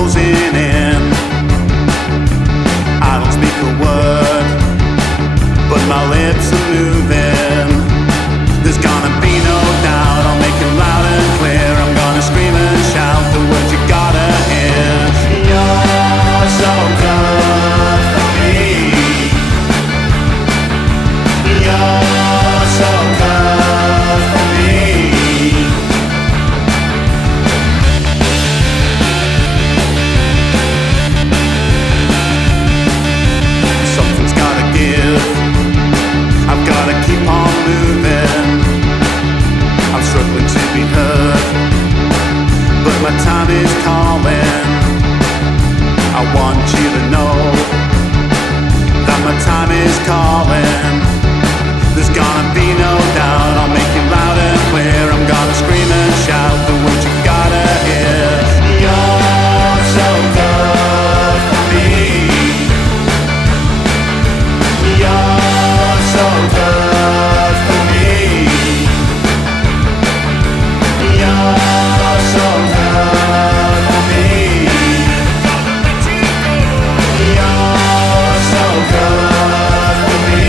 closing in. I don't speak a word, but my lips are moving. There's gonna be no doubt, I'll make it loud and clear. I'm gonna scream and shout the words you gotta hear. You're so good for me. You're so good for me. Something's gotta give, I've gotta keep on moving. I'm struggling to be heard, but my time is calling. I want you to know that my time is calling. There's gonna be no doubt, I'll make it loud and clear. I'm gonna scream and shout the words you gotta hear. You're so good for me. You're so good for me. You're so good for me. You're so good for me.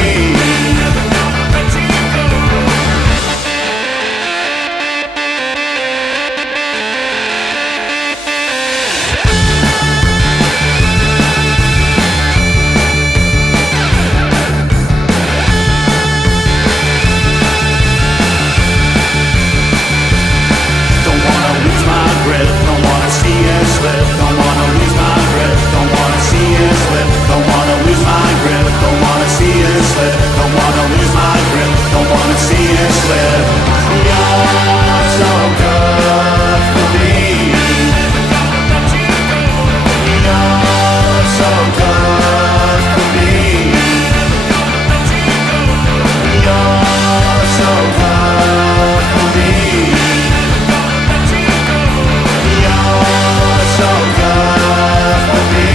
Don't wanna lose my grip, don't wanna see it slip. Don't wanna lose my grip, don't wanna see it slip. Don't wanna lose my grip, don't wanna see it slip. Don't wanna lose my grip, don't wanna see it slip. You're so good for me. You're so good for me. You're so good for me. You're so good for me.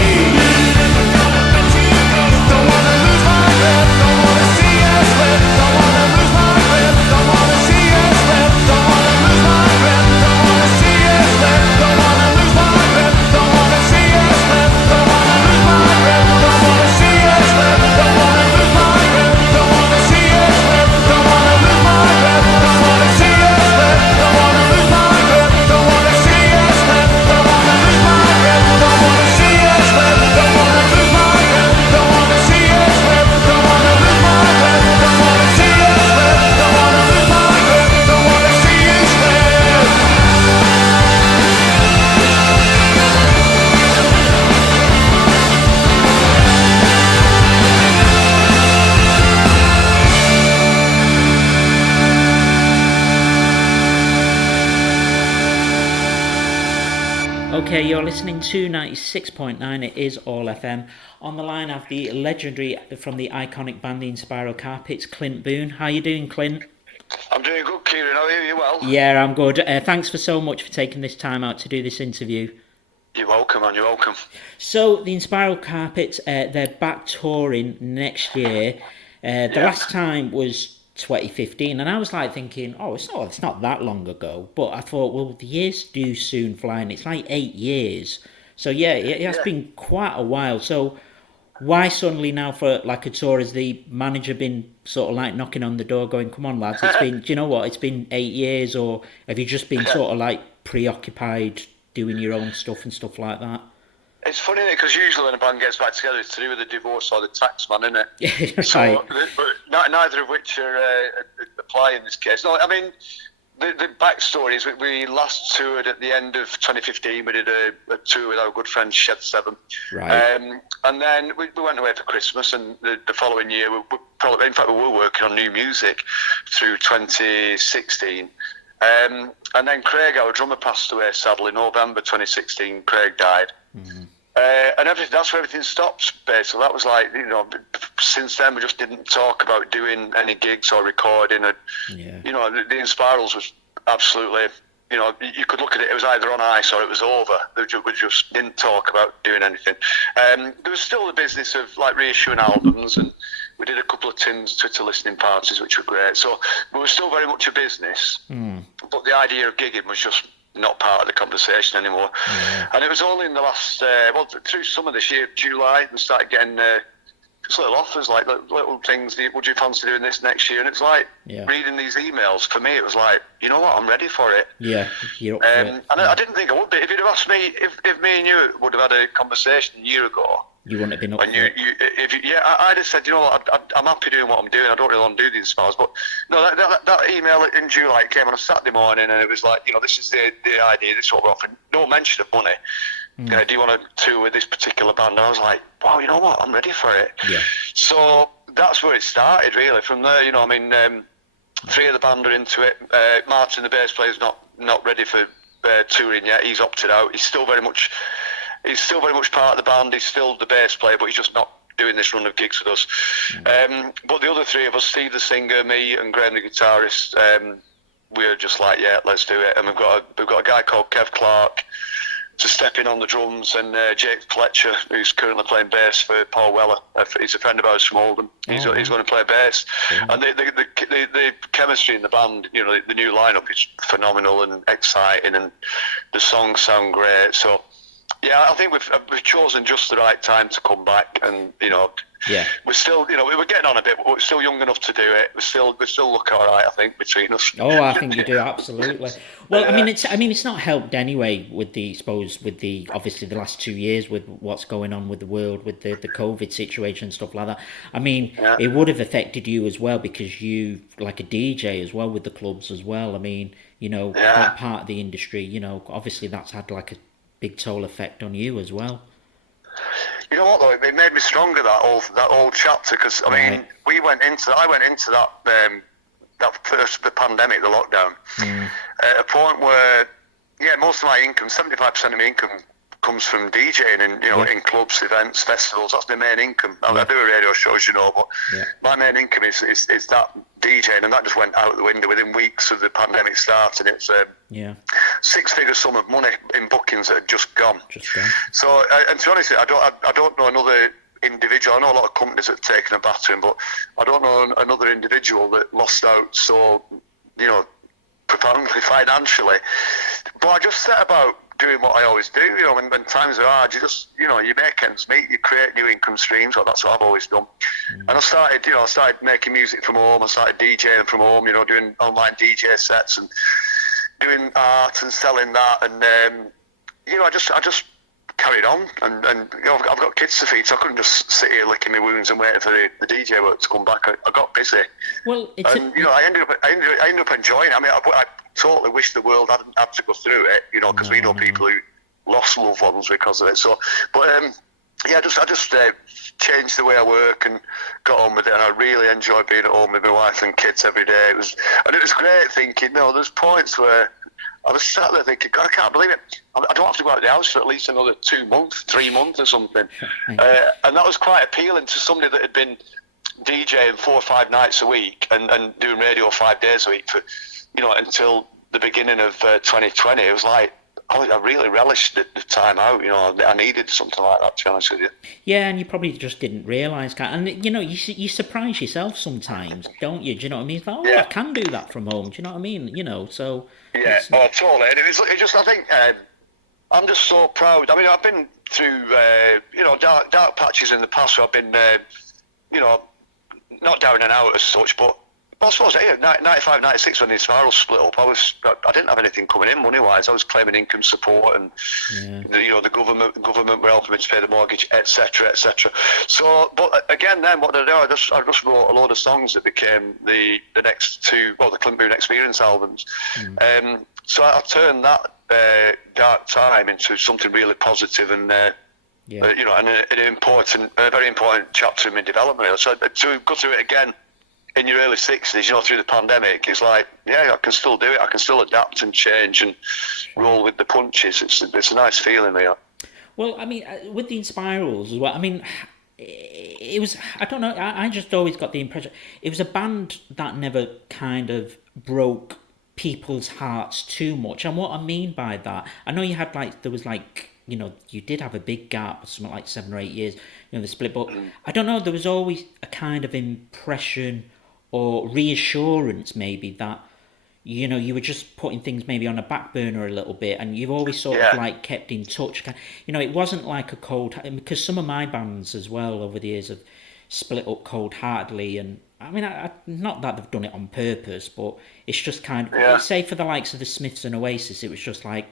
Don't wanna lose my grip, don't wanna see it slip. Don't wanna lose my grip, don't wanna see it slip. Don't wanna lose my grip, don't wanna see it slip. Don't wanna lose my grip, don't wanna see it slip. Don't wanna lose my grip, don't wanna see it slip. Don't wanna lose my grip, don't wanna see it slip. Don't wanna lose my grip, don't wanna see it slip. Don't wanna lose my grip, don't wanna see it slip. Don't wanna lose my grip, don't wanna see it slip. Don't wanna lose my grip, don't wanna see it slip. Don't wanna lose my grip, don't wanna see it slip. Don't wanna lose my grip, don't wanna see it slip. Okay, you're listening to 96.9, it is All FM. On the line I have the legendary, from the iconic band, the Insprial Carpets, Clint Boon. How you doing, Clint? I'm doing good, Kieran. How are you? You well? Yeah, I'm good. Thanks for so much for taking this time out to do this interview. You're welcome, man. You're welcome. So, the Insprial Carpets, they're back touring next year. The last time was 2015, and I was like thinking, oh, it's not that long ago. But I thought, well, the years do soon fly, and it's like 8 years. So yeah, it has been quite a while. So why suddenly now for like a tour? Has the manager been sort of like knocking on the door, going, "Come on, lads, it's been, do you know what? It's been 8 years," or have you just been sort of like preoccupied doing your own stuff and stuff like that? It's funny, isn't it? Because usually when a band gets back together, it's to do with the divorce or the tax man, isn't it? Yeah, right. So, but neither of which are apply in this case. No, I mean, the backstory is we last toured at the end of 2015. We did a tour with our good friend Shed 7. Right. And then we went away for Christmas, and the following year, we were working on new music through 2016. And then Craig, our drummer, passed away sadly. November 2016, Craig died. Mm-hmm. And that's where everything stopped, basically. That was like, since then we just didn't talk about doing any gigs or recording. And, the Inspirals was absolutely, you could look at it, it was either on ice or it was over. We just didn't talk about doing anything. There was still the business of like reissuing albums, and we did a couple of Twitter listening parties, which were great. So we were still very much a business, but the idea of gigging was just not part of the conversation anymore. Yeah. And it was only in the last, through summer this year, July, we started getting just little offers, like little things. Would you fancy doing this next year? And it's like reading these emails. For me, it was like, you know what, I'm ready for it. Yeah, you're up for it. And I didn't think I would be. If you'd have asked me, if me and you would have had a conversation a year ago, you wouldn't have been up for it. I'd have said, you know what, I'm happy doing what I'm doing. I don't really want to do these Inspires. But no, that email in July came on a Saturday morning, and it was like, you know, this is the idea. This is what we're offering. No mention of money. Do you want to tour with this particular band? And I was like, wow, you know what, I'm ready for it. Yeah. So that's where it started, really. From there, you know, I mean, 3 of the band are into it. Martin, the bass player, is not ready for touring yet. He's opted out. He's still very much part of the band. He's still the bass player, but he's just not doing this run of gigs with us. But the other 3 of us, Steve the singer, me, and Graham the guitarist, we're just like, yeah, let's do it. And we've got a guy called Kev Clark to step in on the drums, and Jake Fletcher, who's currently playing bass for Paul Weller. He's a friend of ours from Oldham. He's going to play bass. And the chemistry in the band, you know, the new lineup is phenomenal and exciting, and the songs sound great. So, yeah, I think we've chosen just the right time to come back, and you know, we're still, you know, we were getting on a bit, but we're still young enough to do it. We still look all right, I think, between us. Oh, I think you do, absolutely. Well, I mean, it's not helped anyway with obviously the last 2 years with what's going on with the world, with the COVID situation and stuff like that. I mean, it would have affected you as well, because you, like a DJ as well with the clubs as well. I mean, you know, that part of the industry, you know, obviously that's had like a big toll effect on you as well. You know what though? It made me stronger, that old chapter, because I mean, I went into that first, the pandemic, the lockdown, at a point where most of my income, 75% of my income, comes from DJing and in clubs, events, festivals. That's my main income. I do a radio show, as you know, but my main income is that DJing, and that just went out the window within weeks of the pandemic starting. It's 6-figure sum of money in bookings that had just gone. So, and to be honest, I don't know another individual. I know a lot of companies that have taken a battering, but I don't know another individual that lost out so, profoundly financially. But I just set about doing what I always do, when times are hard, you just, you make ends meet, you create new income streams. Well, that's what I've always done. And I started making music from home. I started DJing from home, doing online DJ sets and doing art and selling that. And, I just carried on. And I've got kids to feed, so I couldn't just sit here licking my wounds and waiting for the DJ work to come back. I got busy. Well, I ended up enjoying it. I mean, I totally wish the world hadn't had to go through it, because we know people who lost loved ones because of it. So, but I just changed the way I work and got on with it, and I really enjoy being at home with my wife and kids every day. It was great thinking. There's points where I was sat there thinking, God, I can't believe it. I don't have to go out of the house for at least another 2 months, 3 months or something. And that was quite appealing to somebody that had been DJing 4 or 5 nights a week and doing radio 5 days a week for, until the beginning of 2020. It was like, I really relished the time out. I needed something like that, to be honest with you. Yeah, and you probably just didn't realise, and you surprise yourself sometimes, don't you? Do you know what I mean? It's like, I can do that from home. Do you know what I mean? So yeah, totally. And it just I think I'm just so proud. I mean, I've been through dark patches in the past where I've been not down and out as such, but I suppose 95, 96 when the Insprial split up, I didn't have anything coming in money wise. I was claiming income support, and the government were helping me to pay the mortgage, etc., etc. So, but again, then what did I do? I just wrote a load of songs that became the next 2, the Clint Boon Experience albums. So I turned that dark time into something really positive and. And a very important chapter in my development. So to go through it again in your early 60s, through the pandemic, it's like, I can still do it. I can still adapt and change and roll with the punches. It's a nice feeling there. Well, I mean, with the Inspirals as well, I mean, it was, I don't know, I just always got the impression, it was a band that never kind of broke people's hearts too much. And what I mean by that, I know you had you did have a big gap, something like 7 or 8 years, the split, but I don't know, there was always a kind of impression or reassurance maybe that, you were just putting things maybe on a back burner a little bit, and you've always sort Yeah. of like kept in touch. It wasn't like a cold, because some of my bands as well over the years have split up cold-heartedly, and I mean, not that they've done it on purpose, but it's just kind of, Yeah. say for the likes of the Smiths and Oasis, it was just like,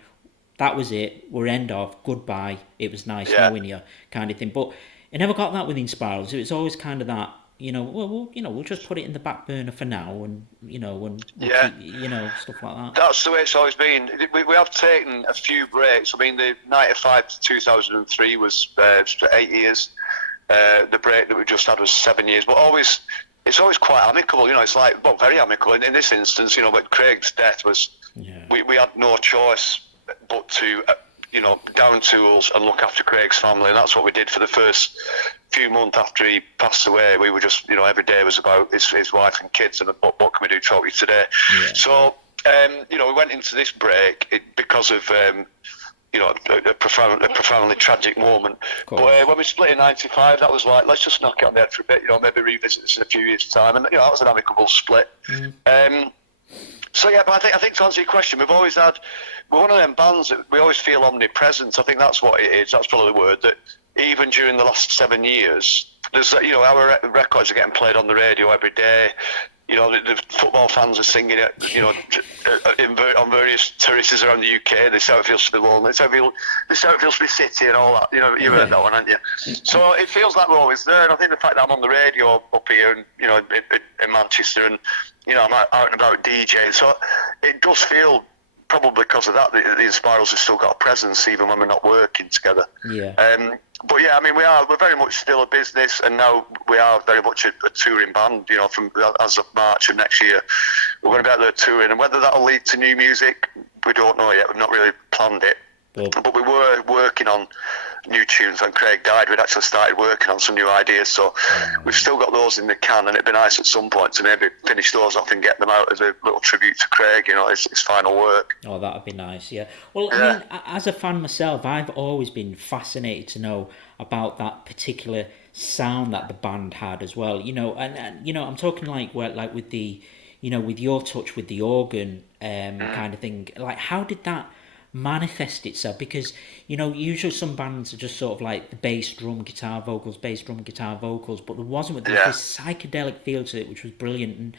that was it, we're end of, goodbye, it was nice Yeah. knowing you, kind of thing. But I never got that with Inspirals. It was always kind of that, we'll just put it in the back burner for now, and and we'll Yeah. keep, stuff like that. That's the way it's always been. We have taken a few breaks. I mean, the 95 to 2003 was 8 years. The break that we just had was 7 years. But it's always quite amicable. It's like, well, very amicable. In this instance, but Craig's death was, we had no choice but to, down tools and look after Craig's family. And that's what we did for the first few months after he passed away. We were just, every day was about his wife and kids and what can we do to help you today. Yeah. So, we went into this break because of, a profoundly tragic moment. But when we split in 95, that was like, let's just knock it on the head for a bit, maybe revisit this in a few years' time. And, that was an amicable split. So, yeah, but I think to answer your question, we're one of them bands that we always feel omnipresent. I think that's what it is. That's probably the word, that even during the last 7 years, there's, our records are getting played on the radio every day. The football fans are singing it, on various terraces around the UK. This is how it feels to be lonely. This is how it feels to be city and all that. You've heard that one, haven't you? So it feels like we're always there. And I think the fact that I'm on the radio up here and, in Manchester and, I'm out and about DJing. So it does feel, probably because of that, the Inspirals have still got a presence even when we're not working together. Yeah. But yeah, I mean, we're very much still a business, and now we are very much a touring band. From as of March of next year, we're going to be out there touring, and whether that'll lead to new music, we don't know yet. We've not really planned it, but we were working on new tunes when Craig died. We'd actually started working on some new ideas, so we've still got those in the can, and it'd be nice at some point to maybe finish those off and get them out as a little tribute to Craig, his final work. Oh, that'd be nice, yeah. Well, I mean, as a fan myself, I've always been fascinated to know about that particular sound that the band had as well, and I'm talking like with the, with your touch with the organ kind of thing, like how did that manifest itself? Because usually some bands are just sort of like the bass drum guitar vocals, but there wasn't. There was this psychedelic feel to it which was brilliant. And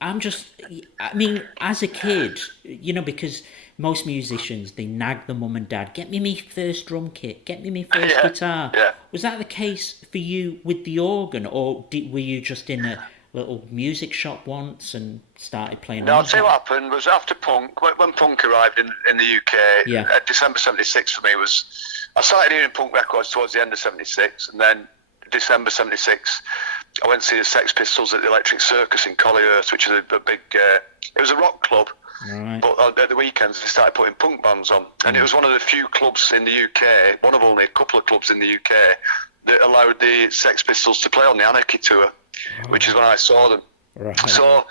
I mean, as a kid, because most musicians, they nag the mum and dad, get me first drum kit, get me first guitar. Was that the case for you with the organ, or were you just in a little music shop once and started playing? No, I'll tell you what happened was after punk, when punk arrived in the UK, December 76 for me I started hearing punk records towards the end of 76, and then December 76 I went to see the Sex Pistols at the Electric Circus in Collyhurst, which is a big, it was a rock club, but at the weekends they started putting punk bands on, and it was one of the few clubs in the UK, one of only a couple of clubs in the UK that allowed the Sex Pistols to play on the Anarchy tour, which is when I saw them. So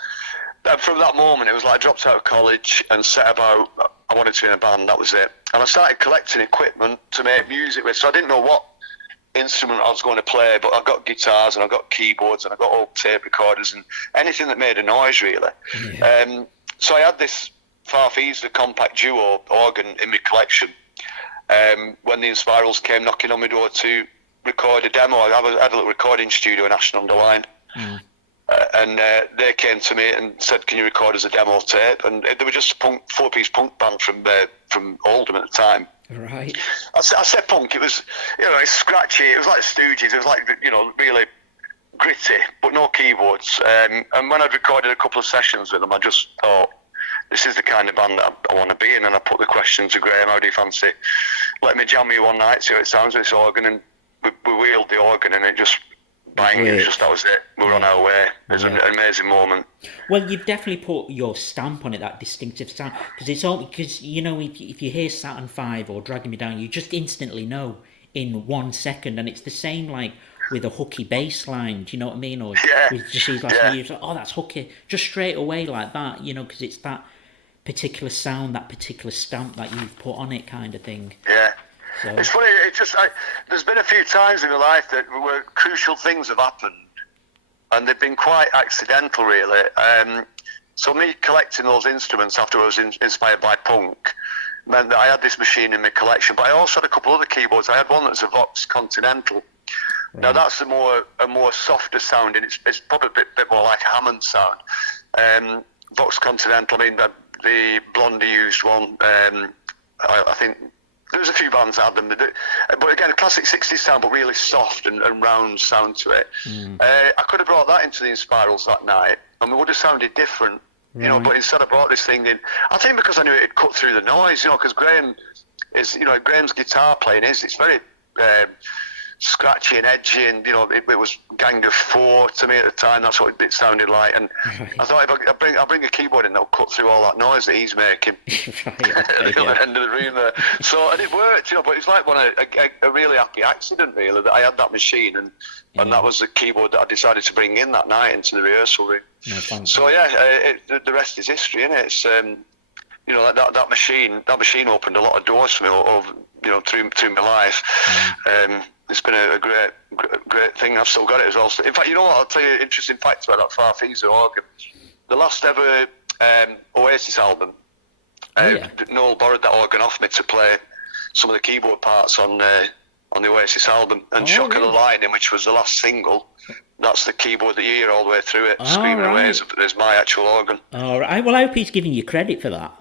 from that moment, it was like I dropped out of college and set about, I wanted to be in a band, that was it. And I started collecting equipment to make music with, so I didn't know what instrument I was going to play, but I got guitars and I got keyboards and I got old tape recorders and anything that made a noise, really. So I had this Farfisa compact duo organ in my collection. When the Inspirals came knocking on my door to record a demo, I had a little recording studio in Ashton-under-Lyne. And they came to me and said, can you record as a demo tape? And they were just a four-piece punk band from Oldham at the time. Right. I said punk, it was, it's scratchy, it was like Stooges, it was like, really gritty, but no keyboards. And when I'd recorded a couple of sessions with them, I just thought, this is the kind of band that I want to be in. And I put the question to Graham, how do you fancy? Let me jam you one night, see how it sounds with this organ. And we wheeled the organ and it just bang, that was it. We were on our way. It was an amazing moment. Well, you've definitely put your stamp on it, that distinctive sound, because if you hear Saturn V or Dragging Me Down, you just instantly know in 1 second, and it's the same like with a hooky bass line, do you know what I mean? Or with just these last years, oh, that's hooky, just straight away like that, because it's that particular sound, that particular stamp that you've put on it, kind of thing. Yeah. So. It's funny, there's been a few times in my life where crucial things have happened, and they've been quite accidental, really. So me collecting those instruments after I was inspired by punk meant that I had this machine in my collection. But I also had a couple other keyboards. I had one that's a Vox Continental. Right. Now that's a more softer sound, and it's probably a bit more like a Hammond sound. Vox Continental. I mean, the Blondie used one. I think there was a few bands that had them. But again, a classic 60s sound, but really soft and round sound to it. I could have brought that into the Inspirals that night, and we would have sounded different. Right. You know, but instead I brought this thing in. I think because I knew it'd cut through the noise. You know, because Graham's guitar playing it's very scratchy and edgy, and you know it was Gang of Four to me at the time. That's what it sounded like, and I thought if I bring a keyboard in, that'll cut through all that noise that he's making at the other end of the room there. So and it worked, you know. But it's like a really happy accident, really, that I had that machine, and that was the keyboard that I decided to bring in that night into the rehearsal room. So the rest is history, isn't it? It's you know, that machine opened a lot of doors for me over, you know, through my life. It's been a great thing. I've still got it as well. In fact, you know what? I'll tell you an interesting fact about that Farfisa organ. The last ever Oasis album, Noel borrowed that organ off me to play some of the keyboard parts on the Oasis album. And Shock of the Lightning, which was the last single, that's the keyboard that you hear all the way through it, screaming away as my actual organ. All right. Well, I hope he's giving you credit for that.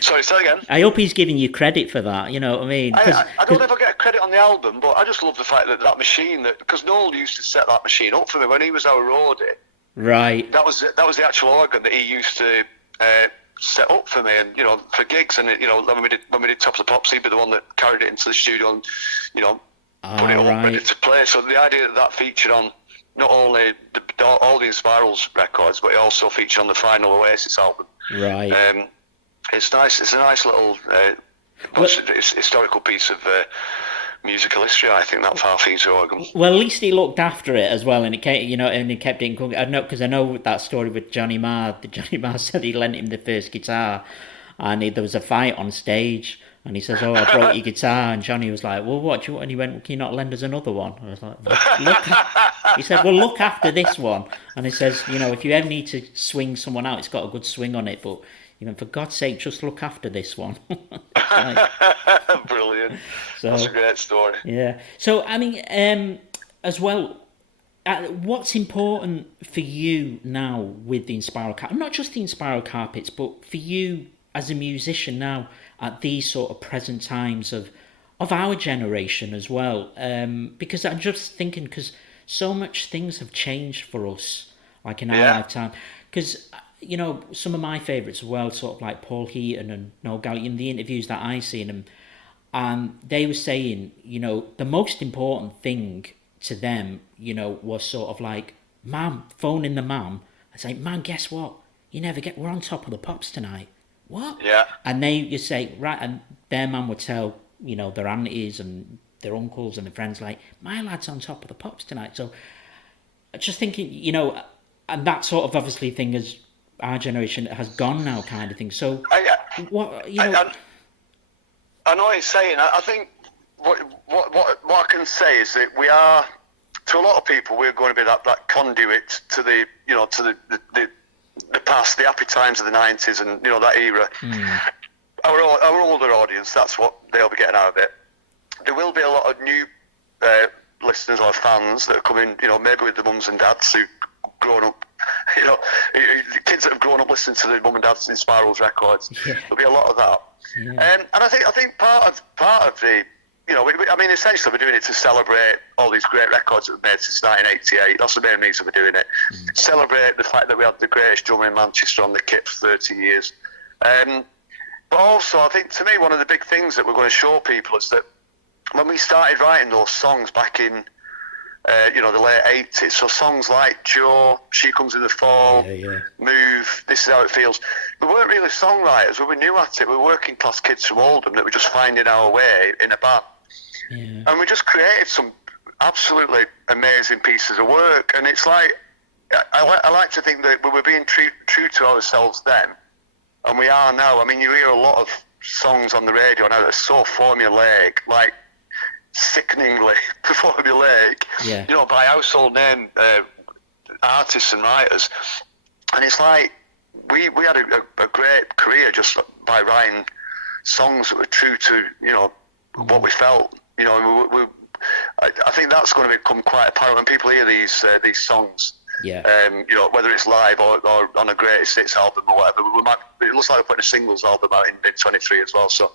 Sorry, say again? I hope he's giving you credit for that, you know what I mean? I don't ever get credit on the album, but I just love the fact that machine, because Noel used to set that machine up for me when he was our roadie. Right. That was the actual organ that he used to set up for me, and you know, for gigs, and you know, when we did Top of the Pops, he'd be the one that carried it into the studio and, you know, put it up ready to play. So the idea that featured on not only all the Inspirals records, but it also featured on the final Oasis album. Right. It's nice. It's a nice little historical piece of musical history, I think, that Farfisa organ. Well, at least he looked after it as well, and it kept, you know, and he kept it in. I know, because I know that story with Johnny Marr. Johnny Marr said he lent him the first guitar, and there was a fight on stage. And he says, "Oh, I broke your guitar." And Johnny was like, "Well, what do you want?" And he went, "Can you not lend us another one?" And I was like, "Look." He said, "Well, look after this one." And he says, "You know, if you ever need to swing someone out, it's got a good swing on it. But, you know, for God's sake, just look after this one." Like, brilliant. So, that's a great story. Yeah. So, I mean, as well, what's important for you now with the Insprial Carpets? Not just the Insprial Carpets, but for you as a musician now, at these sort of present times of our generation as well, because I'm just thinking, because so much things have changed for us, like in our lifetime. Because, you know, some of my favourites as well, sort of like Paul Heaton and Noel Gallagher, in the interviews that I seen them, and they were saying, you know, the most important thing to them, you know, was sort of like, "Mum," phoning the mum, and saying, "Man, guess what? We're on Top of the Pops tonight." What? Yeah. And you say, right, and their mum would tell, you know, their aunties and their uncles and their friends, like, "My lad's on Top of the Pops tonight." So just thinking, you know, and that sort of obviously thing as our generation has gone now, kind of thing. So what, you know, I know what you're saying. I think what I can say is that we are, to a lot of people, we're going to be that conduit to the, you know, to the past, the happy times of the 90s, and you know, that era. Our older audience, that's what they'll be getting out of it. There will be a lot of new listeners or fans that are coming, you know, maybe with the mums and dads who've grown up, you know, kids that have grown up listening to the mum and dad's Inspirals records. There'll be a lot of that. And I think part of the, you know, I mean, essentially we're doing it to celebrate all these great records that we've made since 1988. That's the main reason we're doing it. Celebrate the fact that we had the greatest drummer in Manchester on the kit for 30 years. But also, I think, to me, one of the big things that we're going to show people is that when we started writing those songs back in, you know, the late 80s, so songs like Joe, She Comes in the Fall, Move, This Is How It Feels, we weren't really songwriters. We were new at it. We were working class kids from Oldham that were just finding our way in a band. And we just created some absolutely amazing pieces of work. And it's like, I like to think that we were being true to ourselves then, and we are now. I mean, you hear a lot of songs on the radio now that are so formulaic, like sickeningly formulaic, you know, by household name artists and writers. And it's like, we had a great career just by writing songs that were true to what we felt. I think that's going to become quite apparent when people hear these songs. Yeah. Whether it's live or on a greatest hits album or whatever. It looks like we're putting a singles album out in mid-23 as well. So,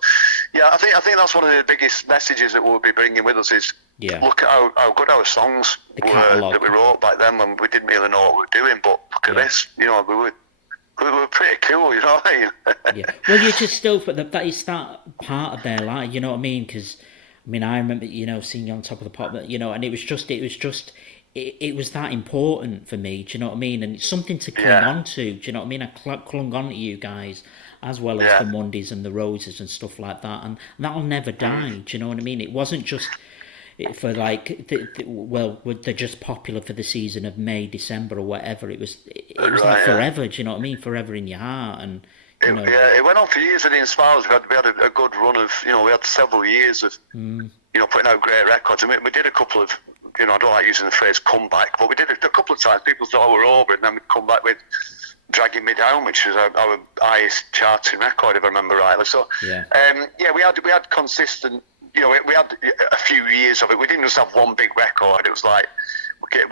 yeah, I think that's one of the biggest messages that we'll be bringing with us is look at how good our songs were that we wrote back then when we didn't really know what we were doing. But look at this, we were pretty cool, you know what I mean? Yeah. Well, you just still, but that is that part of their life, you know what I mean? Because, I mean, I remember, seeing you on Top of the Pop, and it was that important for me, do you know what I mean? And it's something to cling on to, do you know what I mean? I clung on to you guys, as well as the Mondays and the Roses and stuff like that, and that'll never die, do you know what I mean? It wasn't just for like, they're just popular for the season of May, December or whatever. It was like forever, do you know what I mean? Forever in your heart, and it went on for years at the Inspirals. We had a good run of, we had several years of, putting out great records. I mean, we did a couple of, I don't like using the phrase comeback, but we did it a couple of times. People thought we were over, and then we'd come back with Dragging Me Down, which was our highest charting record, if I remember rightly. So, we had consistent, we had a few years of it. We didn't just have one big record. It was like,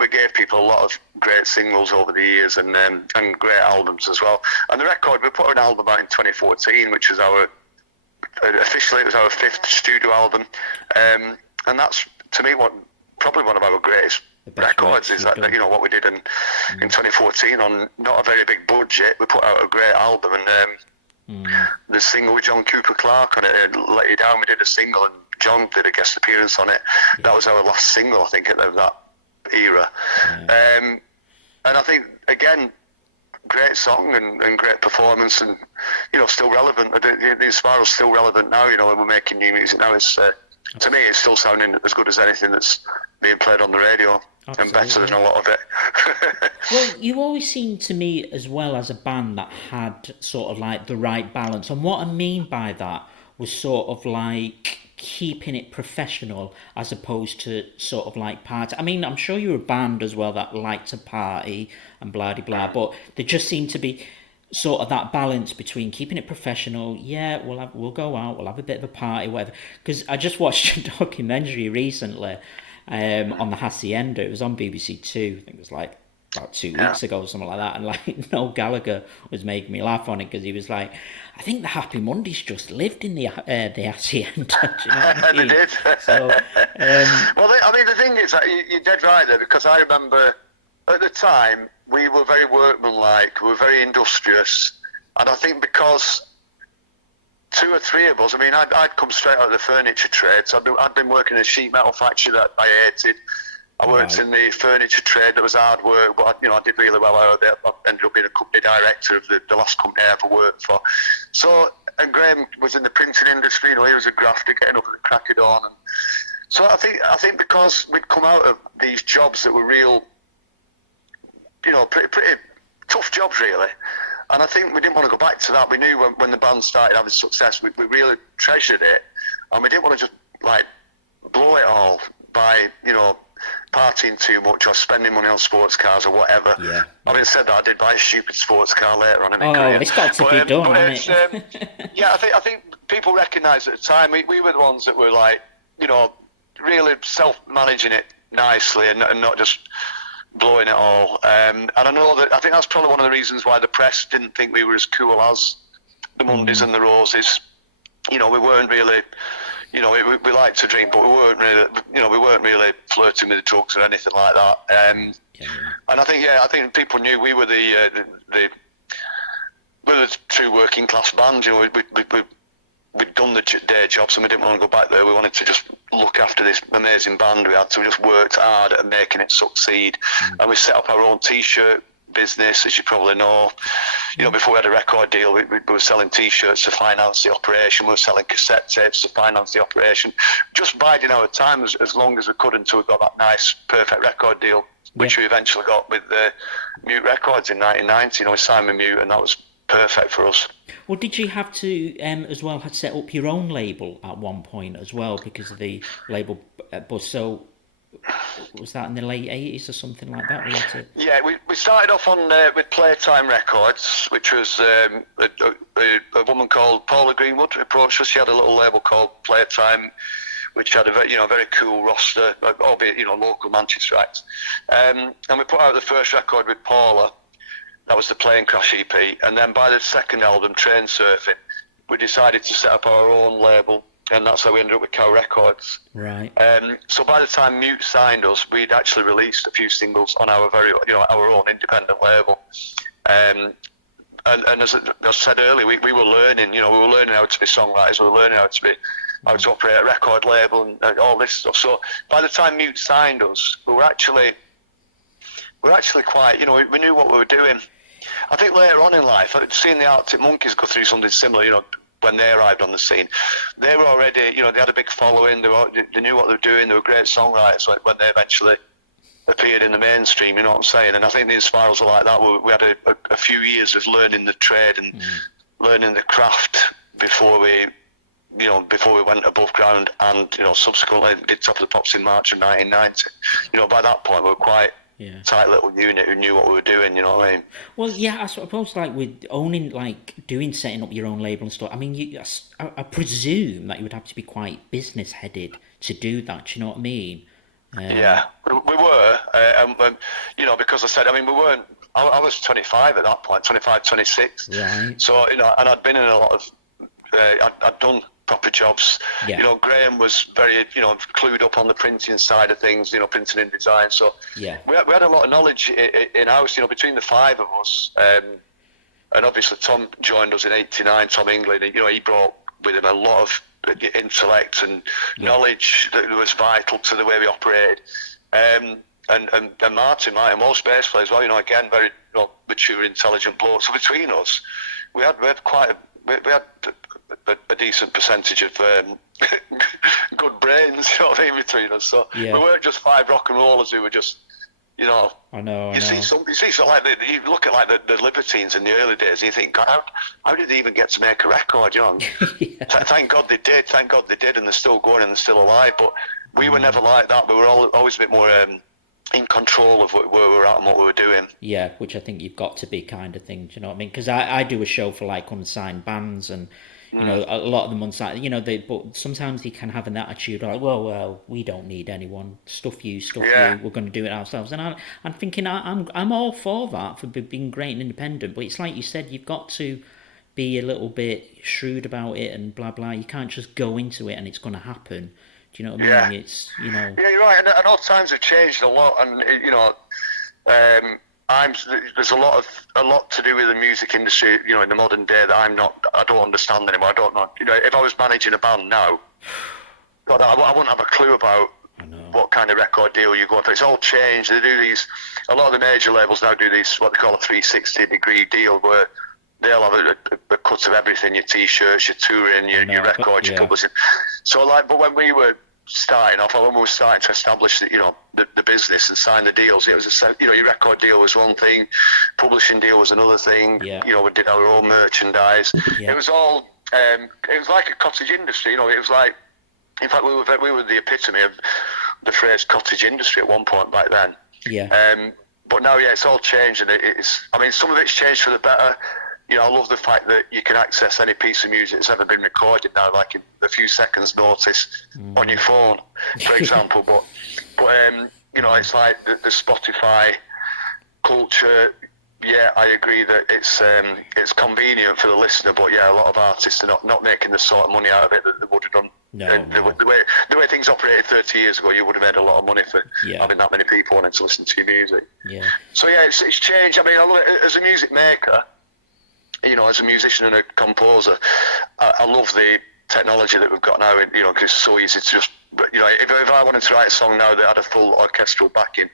we gave people a lot of great singles over the years and great albums as well. And the record, we put an album out in 2014, which was officially it was our 5th studio album. And that's, to me, probably one of our greatest records is that, what we did in 2014 on not a very big budget. We put out a great album, and the single with John Cooper Clarke on it, Let You Down, we did a single, and John did a guest appearance on it. That was our last single, I think, of that era. And I think, again, great song and great performance, and still relevant. The Inspiral's still relevant now. When we're making new music now, it's to me, it's still sounding as good as anything that's being played on the radio. Absolutely. And better than a lot of it. Well, you always seemed to me as well as a band that had sort of like the right balance. And what I mean by that was sort of like keeping it professional as opposed to sort of like party. I mean, I'm sure you're a band as well that like to party and blah de blah, but there just seemed to be sort of that balance between keeping it professional. Yeah, we'll go out, we'll have a bit of a party, whatever. Because I just watched a documentary recently on the Hacienda. It was on BBC Two. I think it was like about 2 weeks ago or something like that. And like Noel Gallagher was making me laugh on it because he was like, I think the Happy Mondays just lived in the Hacienda. Do you know what I mean? They did. So, the thing is that you're dead right there, because I remember at the time we were very workmanlike, we were very industrious, and I think because 2 or 3 of us, I mean, I'd come straight out of the furniture trade, so I'd been working in a sheet metal factory that I hated. I worked in the furniture trade. That was hard work, but I did really well out of it. I ended up being a company director of the last company I ever worked for. So, and Graham was in the printing industry. He was a grafter, getting up at the crack of dawn. And so I think because we'd come out of these jobs that were real, pretty tough jobs, really. And I think we didn't want to go back to that. We knew when the band started having success, we really treasured it, and we didn't want to just like blow it all by partying too much or spending money on sports cars or whatever. Yeah. Having said that, I did buy a stupid sports car later on in my career. It's got to be done, hasn't it? I think people recognised at the time we were the ones that were like, really self-managing it nicely and not just blowing it all. And I know that I think that's probably one of the reasons why the press didn't think we were as cool as the Mondays and the Roses. We weren't really. We liked to drink, but we weren't really flirting with drugs or anything like that. And I think people knew we were the true working class band. We'd done the day jobs and we didn't want to go back there. We wanted to just look after this amazing band we had, so we just worked hard at making it succeed. And we set up our own T-shirt business, as you probably know. Before we had a record deal, we were selling T-shirts to finance the operation. We were selling cassette tapes to finance the operation. Just biding our time as long as we could until we got that nice, perfect record deal, which we eventually got with Mute Records in 1990. We signed with Mute, and that was perfect for us. Well, did you have to as well had set up your own label at one point as well because of the label buzz? So was that in the late 80s or something like that? Yeah, we started off on with Playtime Records, which was a woman called Paula Greenwood who approached us. She had a little label called Playtime, which had a very cool roster, albeit local Manchester acts. And we put out the first record with Paula. That was the Plane Crash EP, and then by the second album, Train Surfing, we decided to set up our own label, and that's how we ended up with Cow Records. Right. So by the time Mute signed us, we'd actually released a few singles on our our own independent label. And as I said earlier, we were learning, we were learning how to be songwriters, we were learning how to operate a record label and all this stuff. So by the time Mute signed us, we were actually quite, we knew what we were doing. I think later on in life, seeing the Arctic Monkeys go through something similar, when they arrived on the scene, they were already, they had a big following, they knew what they were doing, they were great songwriters when they eventually appeared in the mainstream, you know what I'm saying? And I think the Inspirals are like that. We had a few years of learning the trade and learning the craft before we went above ground, and subsequently did Top of the Pops in March of 1990. By that point we were quite tight little unit who knew what we were doing, you know what I mean? Well, yeah, I suppose with owning, setting up your own label and stuff, I mean, I presume that you would have to be quite business headed to do that, you know what I mean? Yeah, we were, because I said, we weren't, I was 25 at that point, 25, 26. Right. So, and I'd been in a lot of, I'd done proper jobs. Yeah. Graham was very, clued up on the printing side of things, printing and design. So yeah, we had a lot of knowledge in-house, between the five of us. And obviously Tom joined us in '89, Tom England. He brought with him a lot of intellect and knowledge that was vital to the way we operated. And Martin Walsh, bass player as well, again, very mature, intelligent bloke. So between us, we had quite a decent percentage of good brains, between us. So we weren't just five rock and rollers who were just, I know. You see something like you look at the Libertines in the early days, and you think, God, how did they even get to make a record? Thank God they did. Thank God they did, and they're still going and they're still alive. But we were never like that. We were always a bit more in control of where we were at and what we were doing. Yeah, which I think you've got to be, kind of thing. Do you know what I mean? Because I do a show for unsigned bands, and a lot of them unsigned. But sometimes they can have an attitude like, well, we don't need anyone. Stuff you. We're going to do it ourselves. And I'm thinking, I'm all for that, for being great and independent. But it's like you said, you've got to be a little bit shrewd about it and blah blah. You can't just go into it and it's going to happen. Do you know what I mean? It's Yeah, you're right. And all times have changed a lot, and there's a lot to do with the music industry, in the modern day that I don't understand anymore. I don't know. If I was managing a band now, God, I wouldn't have a clue about what kind of record deal you're going for. It's all changed. They do these. A lot of the major labels now do these what they call a 360-degree deal, where they'll have a cut of everything: your T-shirts, your touring, your records, your publishing. So, but when we were starting off, when we were starting to establish the business and sign the deals, it was your record deal was one thing, publishing deal was another thing. Yeah. We did our own merchandise. Yeah. It was all it was like a cottage industry. It was like, in fact, we were the epitome of the phrase cottage industry at one point back then. Yeah. But now, it's all changed, and some of it's changed for the better. I love the fact that you can access any piece of music that's ever been recorded now, like in a few seconds' notice on your phone, for example. but it's like the Spotify culture. Yeah, I agree that it's convenient for the listener, but a lot of artists are not making the sort of money out of it that they would have done. The way things operated 30 years ago, you would have made a lot of money for having that many people wanting to listen to your music. Yeah. So it's changed. I love it as a music maker. As a musician and a composer, I love the technology that we've got now. Because it's so easy to just, if I wanted to write a song now that had a full orchestral backing,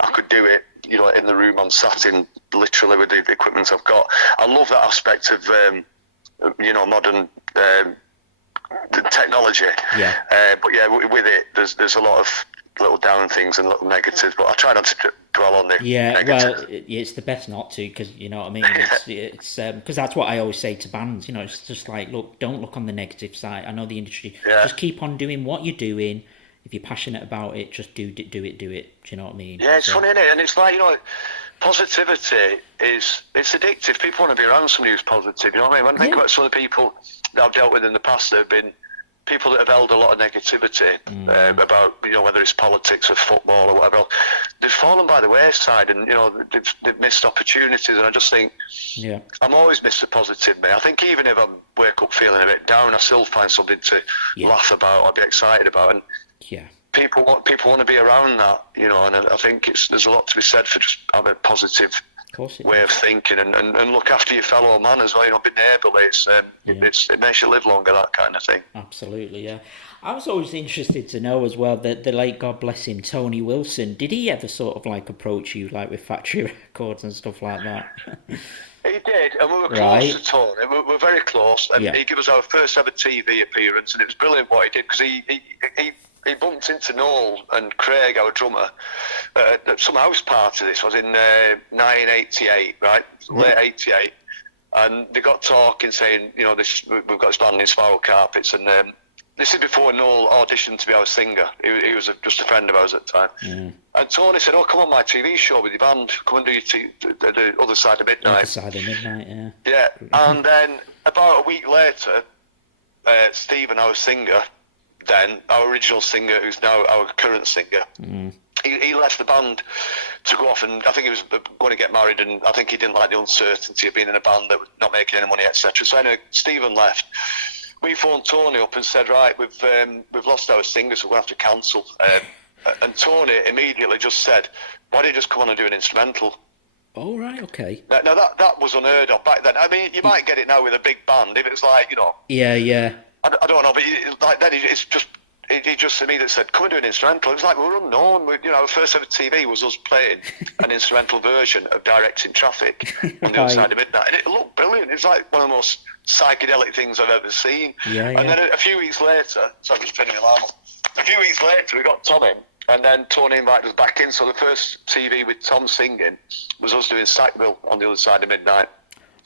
I could do it. In the room I'm sat in, literally with the equipment I've got. I love that aspect of, modern technology. Yeah. But with it, there's a lot of little down things and little negatives, but I try not to dwell on the negative. Well, it's the best not to, because you know what I mean. It's because that's what I always say to bands. It's just like, look, don't look on the negative side. I know the industry. Just keep on doing what you're doing. if you're passionate about it, just do it. Do you know what I mean? Yeah, it's funny, isn't it? And it's like, positivity it's addictive. People want to be around somebody who's positive. You know what I mean? When I think about some of the people that I've dealt with in the past, there have been people that have held a lot of negativity about, whether it's politics or football or whatever else. They've fallen by the wayside, and they've missed opportunities. And I just think, I'm always Mr. Positive, mate. I think even if I wake up feeling a bit down, I still find something to laugh about or be excited about. And people want to be around that, and I think there's a lot to be said for just having a positive way of thinking and look after your fellow man as well. Be neighbourly. It makes you live longer, that kind of thing. Absolutely, yeah. I was always interested to know as well that the late, God bless him, Tony Wilson, did he ever sort of like approach you like with factory records and stuff like that? He did, and we were close to Tony. We were very close, and he gave us our first ever TV appearance, and it was brilliant what he did, because he bumped into Noel and Craig, our drummer, at some house party. This was in 1988, right? Late 88. And they got talking, saying, we've got this band, Insprial Carpets, and this is before Noel auditioned to be our singer. He was just a friend of ours at the time. And Tony said, come on my TV show with your band, come and do the Other Side of Midnight. Other Side of Midnight, yeah. Yeah, and then about a week later, Stephen, our singer, then our original singer, who's now our current singer, he left the band to go off, and I think he was going to get married, and I think he didn't like the uncertainty of being in a band that was not making any money, etc. So anyway, Stephen left. We phoned Tony up and said, right, we've lost our singer, so we're going to have to cancel. And Tony immediately just said, why don't you just come on and do an instrumental? Oh, right, okay. Now that was unheard of back then. I mean, you might get it now with a big band, if it's like, Yeah. I don't know, but like then he just immediately said, come and do an instrumental. It was like we were unknown. Our first ever TV was us playing an instrumental version of Directing Traffic on the Other Side of Midnight. And it looked brilliant. It was like one of the most psychedelic things I've ever seen. And then a few weeks later, so I'm just turning my alarm on. A few weeks later, we got Tom in, and then Tony invited us back in. So the first TV with Tom singing was us doing Sackville on the Other Side of Midnight.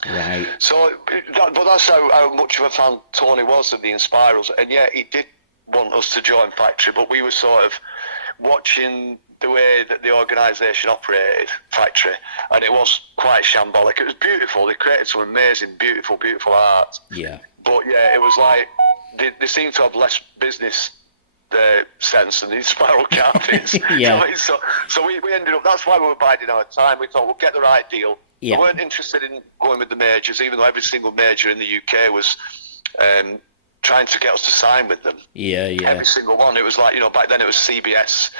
Right. So, but that's how much of a fan Tony was of the Inspirals, and he did want us to join Factory, but we were sort of watching the way that the organisation operated, Factory, and it was quite shambolic. It was beautiful. They created some amazing, beautiful art. Yeah. But it was like they seemed to have less business sense than the Spiral Carpets. So we ended up. That's why we were biding our time. We thought we'll get the right deal. Yeah. We weren't interested in going with the majors, even though every single major in the UK was trying to get us to sign with them. Yeah. Every single one. It was like, back then it was CBS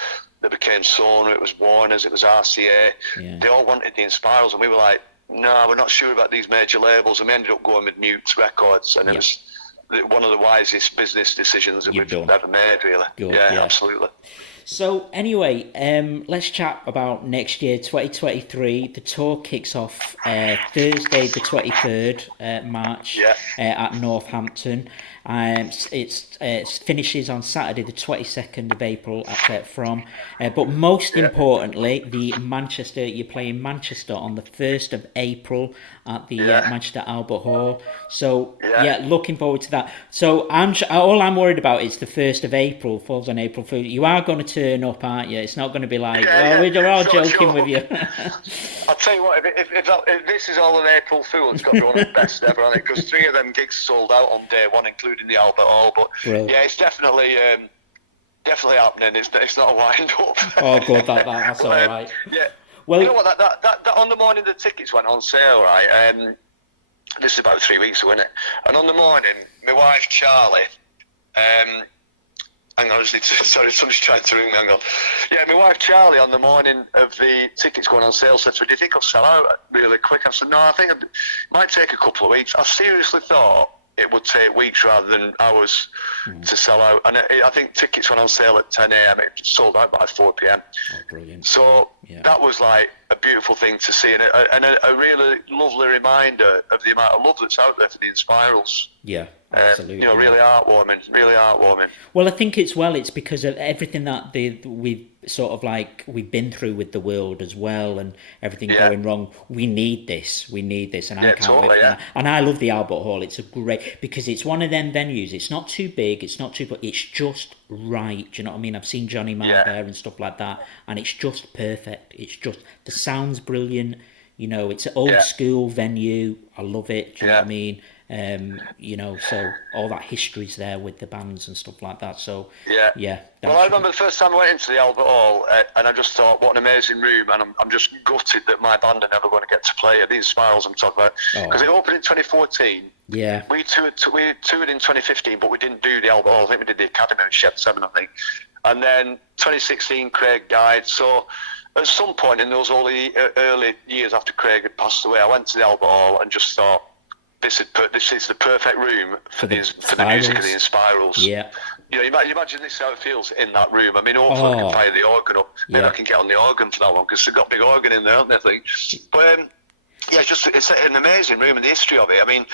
that became Sony, it was Warner's, it was RCA. Yeah. They all wanted the Inspirals, and we were like, no, we're not sure about these major labels. And we ended up going with Mute Records, and it was one of the wisest business decisions that we've ever made, really. Good, yeah, absolutely. So anyway, let's chat about next year, 2023. The tour kicks off Thursday, the 23rd March at Northampton. It finishes on Saturday, the 22nd of April but most importantly, you're playing Manchester on the 1st of April at the Manchester Albert Hall. So looking forward to that. So all I'm worried about is the 1st of April falls on April Fool. You are going to turn up, aren't you? It's not going to be like, we're all joking with you. I'll tell you what, if this is all an April Fool, it's got to be one of the best ever on it, because 3 of them gigs sold out on day one, including the Albert Hall. But it's definitely happening. It's not a wind up. Oh, good, that's all right. Yeah. Well, you know what? That on the morning the tickets went on sale, right? This is about 3 weeks ago, isn't it? And on the morning, my wife Charlie. Hang on, sorry, somebody's trying to ring me. Hang on. Yeah, my wife Charlie on the morning of the tickets going on sale said to me, "Do you think I'll sell out really quick?" I said, "No, I think it might take a couple of weeks." I seriously thought it would take weeks rather than hours to sell out. And I think tickets went on sale at 10 a.m. It sold out by 4 p.m. Oh, brilliant. So that was like a beautiful thing to see, and a really lovely reminder of the amount of love that's out there for the Inspirals. Yeah, absolutely. Really heartwarming. Well, I think it's because of everything that we've been through with the world as well, and everything going wrong. We need this, and I can't wait for that. And I love the Albert Hall. It's because it's one of them venues. It's not too big, it's not too, but it's just right. Do you know what I mean? I've seen Johnny Marr there and stuff like that, and it's just perfect. It's just the sound's brilliant. You know, it's an old school venue. I love it. Do you know what I mean? You know, so all that history's there with the bands and stuff like that. So yeah. Well, I remember the first time I went into the Albert Hall, and I just thought, what an amazing room, and I'm just gutted that my band are never going to get to play at these Spirals I'm talking about, because it opened in 2014. Yeah. We toured in 2015, but we didn't do the Albert Hall. I think we did the Academy in Shed 7, I think. And then 2016, Craig died. So at some point in those early years after Craig had passed away, I went to the Albert Hall and just thought, this is the perfect room for the music of the Inspirals. Yeah. You know, you imagine this how it feels in that room. I mean, hopefully I can fire the organ up. Maybe I can get on the organ for that one, because they've got a big organ in there, haven't they, I think? But it's an amazing room, and the history of it. I mean,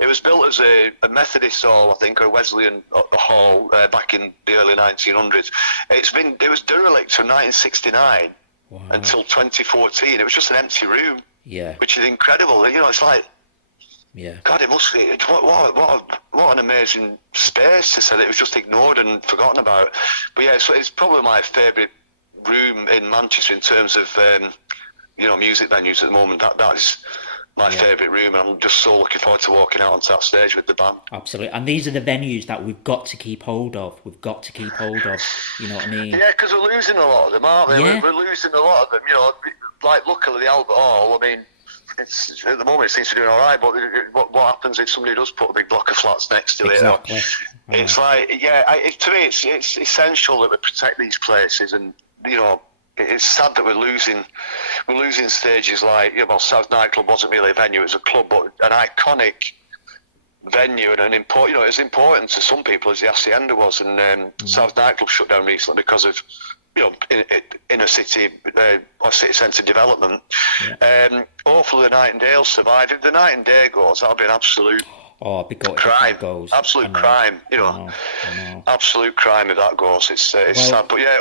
it was built as a Methodist hall, I think, or a Wesleyan hall back in the early 1900s. It was derelict from 1969 until 2014. It was just an empty room, which is incredible. You know, it's like, God, it must be. What an amazing space to say that it was just ignored and forgotten about. But yeah, so it's probably my favourite room in Manchester in terms of music venues at the moment. That is my favourite room, and I'm just so looking forward to walking out onto that stage with the band. Absolutely, and these are the venues that we've got to keep hold of. You know what I mean? Yeah, because we're losing a lot of them, aren't we? Yeah. We're losing a lot of them. You know, like luckily the Albert Hall. I mean, it's at the moment it seems to be doing all right, but what happens if somebody does put a big block of flats next to it? It's like, to me, it's essential that we protect these places, and you know, it's sad that we're losing stages like, South Nightclub wasn't really a venue; it was a club, but an iconic venue and an important. You know, as important to some people as the Hacienda was, and South Nightclub shut down recently because of, inner city or city centre development. Hopefully the Night and Day will survive. If the Night and Day goes, that'll be an absolute crime. Absolute crime. You know, absolute crime if that goes. It's sad, but yeah.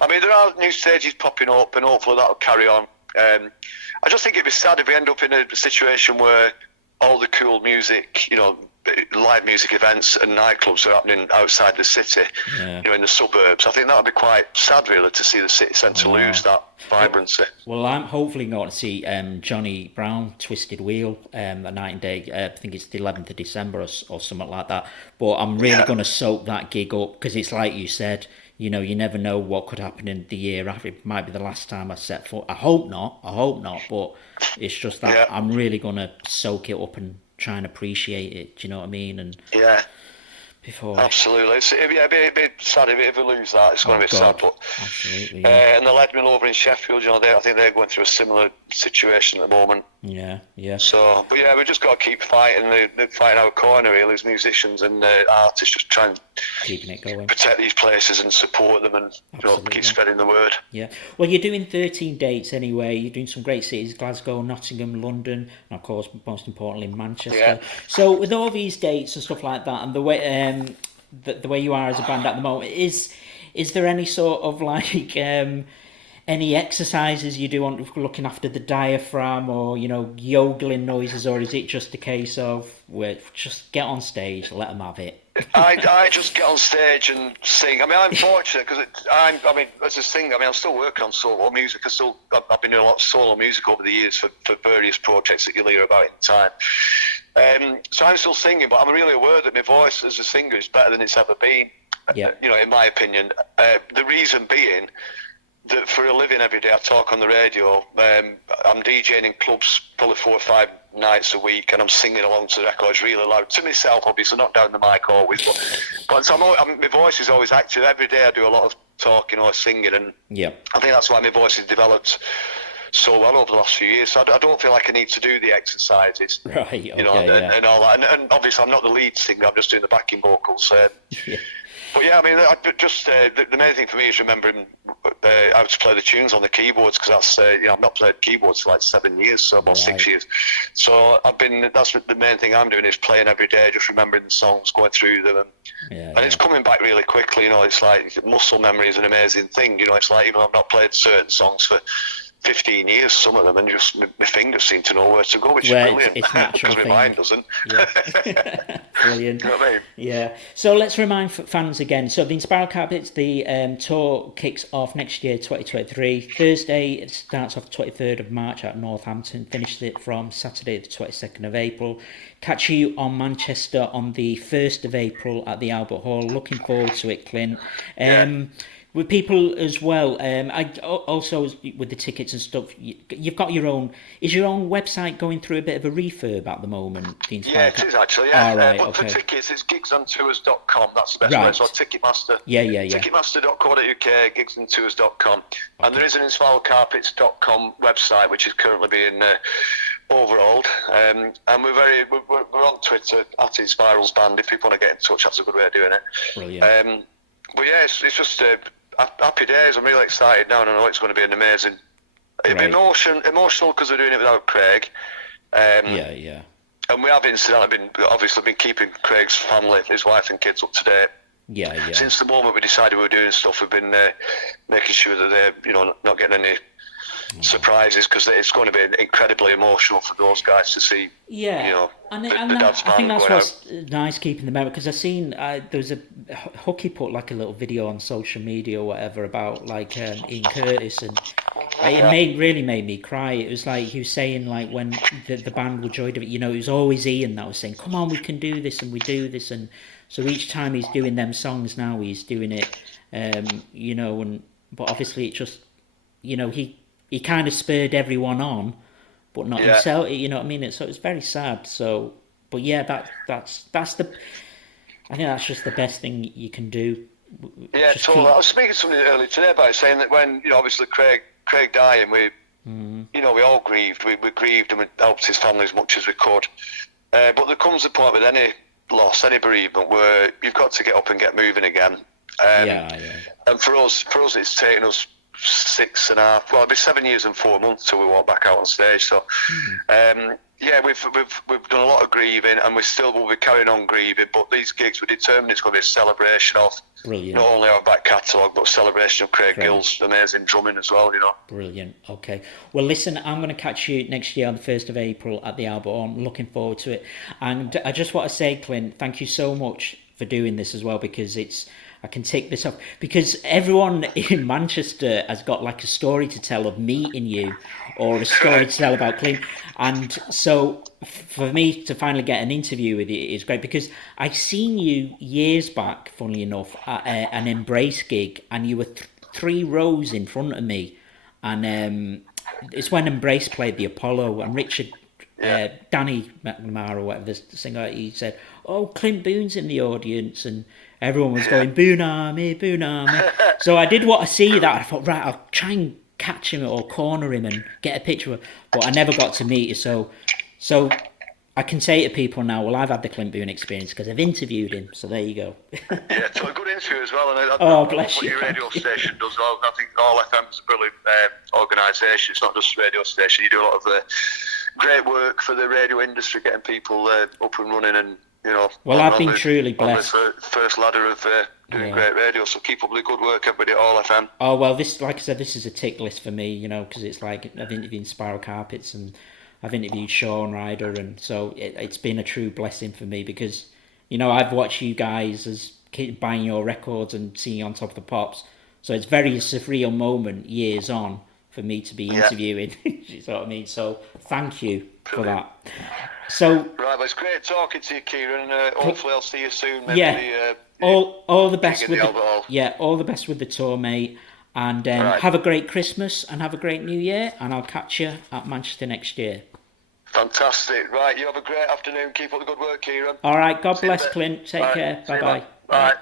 I mean, there are new stages popping up, and hopefully that'll carry on. I just think it'd be sad if we end up in a situation where all the cool music, live music events and nightclubs are happening outside the city, in the suburbs. I think that would be quite sad, really, to see the city centre lose that vibrancy. Well, I'm hopefully going to see Johnny Brown Twisted Wheel the Night and Day. I think it's the 11th of December or something like that. But I'm really going to soak that gig up, because it's like you said, you never know what could happen in the year after. It might be the last time I set foot. I hope not, but it's just that I'm really going to soak it up and try and appreciate it. Do you know what I mean? And before absolutely, it'd be sad if we lose that. It's going to be sad, but absolutely. And the Leadmill over in Sheffield, I think they're going through a similar situation at the moment. Yeah. So, but we just got to keep fighting our corner, really, as musicians and artists, just try and keeping it going, protect these places and support them, and keep spreading the word. Yeah. Well, you're doing 13 dates anyway. You're doing some great cities: Glasgow, Nottingham, London, and of course, most importantly, Manchester. Yeah. So, with all these dates and stuff like that, and the way the way you are as a band at the moment, is there any sort of like any exercises you do on looking after the diaphragm, or yogling noises, or is it just a case of just get on stage, let them have it? I just get on stage and sing. I mean, I'm fortunate because as a singer, I'm still working on solo music. I've been doing a lot of solo music over the years for various projects that you'll hear about in time. So I'm still singing, but I'm really aware that my voice as a singer is better than it's ever been. In my opinion. The reason being that for a living every day I talk on the radio. I'm DJing in clubs probably 4 or 5 nights a week, and I'm singing along to the records really loud to myself, obviously not down the mic always, but so my voice is always active. Every day I do a lot of talking or singing, and I think that's why my voice has developed so well over the last few years. So I don't feel like I need to do the exercises, right? And all that. And obviously I'm not the lead singer; I'm just doing the backing vocals. But I mean, the main thing for me is remembering how to play the tunes on the keyboards, because that's I've not played keyboards for like 7 years, so about 6 years. So that's the main thing I'm doing, is playing every day, just remembering the songs, going through them, and it's coming back really quickly. It's like muscle memory is an amazing thing. It's like, even though I've not played certain songs for 15 years, some of them, and just my fingers seem to know where to go, which Well, is brilliant. it's natural because my mind doesn't. Yeah. Brilliant. You know what I mean? Yeah. So let's remind fans again. So the Insprial Carpets, the tour kicks off next year, 2023. Thursday, it starts off 23rd of March at Northampton. Finishes it from Saturday, the 22nd of April. Catch you on Manchester on the 1st of April at the Albert Hall. Looking forward to it, Clint. With people as well, I also with the tickets and stuff. You've got your own. Is your own website going through a bit of a refurb at the moment? Yeah, it is actually. Yeah, right, but okay. for tickets, it's gigsandtours.com. That's the best Right. way. So Ticketmaster. Yeah. Ticketmaster.co.uk, gigsandtours.com, and there is an InsprialCarpets.com website which is currently being overhauled. And we're on Twitter at Inspirals Band. If people want to get in touch, that's a good way of doing it. Brilliant. But yeah, it's just happy days. I'm really excited now, and I know it's going to be an amazing. It'll be emotional because we're doing it without Craig. Yeah. And we have incidentally been keeping Craig's family, his wife and kids up to date. Yeah. Since the moment we decided we were doing stuff, we've been making sure that they're not getting any surprises, because it's going to be incredibly emotional for those guys to see. Yeah, the and dad's I think band that's going what's nice keeping the memory, because I've seen there was a Hooky put like a little video on social media or whatever about like Ian Curtis, and it really made me cry. It was like he was saying like when the band were joined, it was always Ian that was saying, "Come on, we can do this," and we do this, and so each time he's doing them songs now, he's doing it, but obviously it just, he kind of spurred everyone on, but not himself. You know what I mean? So it's very sad. So, but yeah, that's the. I think that's just the best thing you can do. Yeah, totally. I was speaking to somebody earlier today about it, saying that when obviously Craig dying, we we all grieved. We grieved and we helped his family as much as we could. But there comes a point with any loss, any bereavement, where you've got to get up and get moving again. And for us, it's taken us 6.5. Well, it'll be 7 years and 4 months till we walk back out on stage. So, we've done a lot of grieving, and we still will be carrying on grieving. But these gigs, we're determined it's going to be a celebration of not only our back catalogue, but a celebration of Craig Gill's amazing drumming as well. Brilliant. Okay. Well, listen, I'm going to catch you next year on the 1st of April at the Albert Hall. I'm looking forward to it. And I just want to say, Clint, thank you so much for doing this as well, because I can take this off, because everyone in Manchester has got like a story to tell of meeting you, or a story to tell about Clint. And so for me to finally get an interview with you is great, because I've seen you years back, funnily enough, at an Embrace gig, and you were 3 rows in front of me. And it's when Embrace played the Apollo, and Richard, Danny McNamara, or whatever, the singer, he said, "Oh, Clint Boon's in the audience," and everyone was going, "Boon Army, Boon Army." So I did want to see that. I thought, right, I'll try and catch him or corner him and get a picture of him. But I never got to meet you. So I can say to people now, well, I've had the Clint Boon experience because I've interviewed him. So there you go. Yeah, so a good interview as well. And Bless what you. your radio station does. I think All FM's a brilliant organisation. It's not just a radio station. You do a lot of great work for the radio industry, getting people up and running, and well, I've been truly blessed. On the first ladder of doing great radio, so keep up the good work, everybody at All FM. Oh, well, this, like I said, this is a tick list for me, because it's like I've interviewed Insprial Carpets, and I've interviewed Sean Ryder, and so it's been a true blessing for me, because, I've watched you guys as buying your records and seeing you on Top of the Pops, so it's very surreal moment years on for me to be interviewing, you know what I mean? So thank you for that. So right, well, it's great talking to you, Kieran. Hopefully, I'll see you soon. Maybe all the best with all the best with the tour, mate. And have a great Christmas and have a great New Year. And I'll catch you at Manchester next year. Fantastic. Right, you have a great afternoon. Keep up the good work, Kieran. All right. God bless, Clint. Take care. Bye-bye. Bye.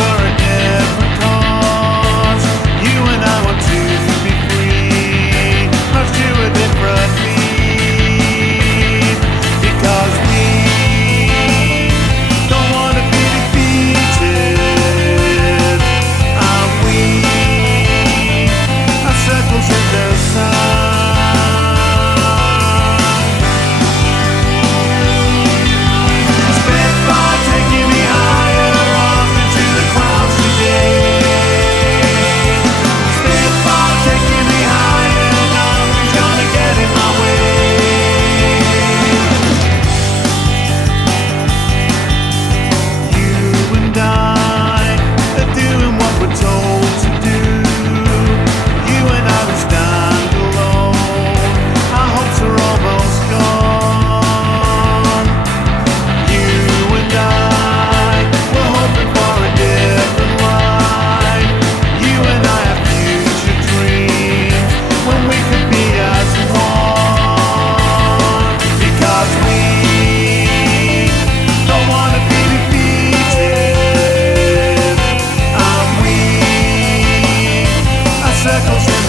For echoes